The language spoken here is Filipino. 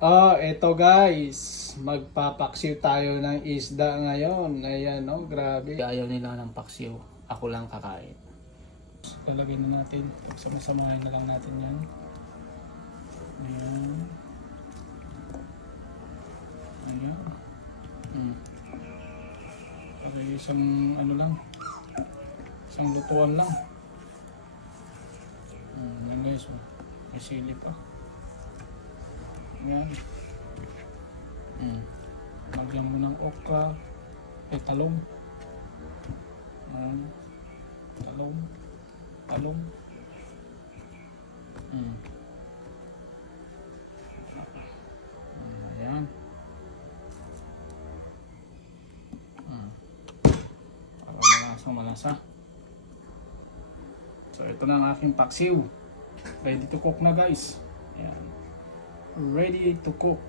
Eto guys, magpapaksiw tayo ng isda ngayon. Ayan, no, grabe. Ayaw nila ng paksiw. Ako lang kakain. Lalagay na natin. Pagsama-samahin na lang natin yan. Ayan. Ayan. Lagay isang ano lang. Isang lutuan lang. Ayan guys, may sili pa. Ayan. Lagyan mo ng okra. Talong. Ayan. Talong. Talong. Ayan. Para malasang malasa. So ito na ang aking paksiw. Ready to cook na guys. Ayan. Ready to cook.